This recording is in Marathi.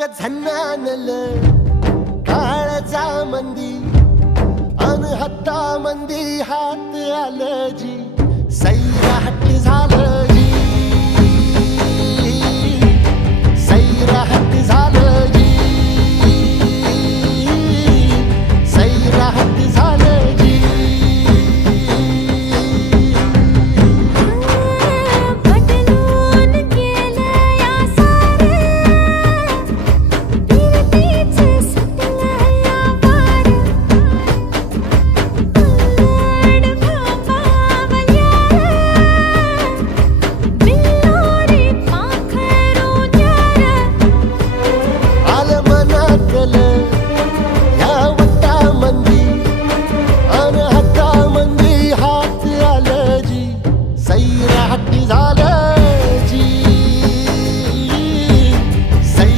ग झन्नानल काळजा मंदी अन हत्ता मंदी हात आलं जी सैराट झालं जी सैराट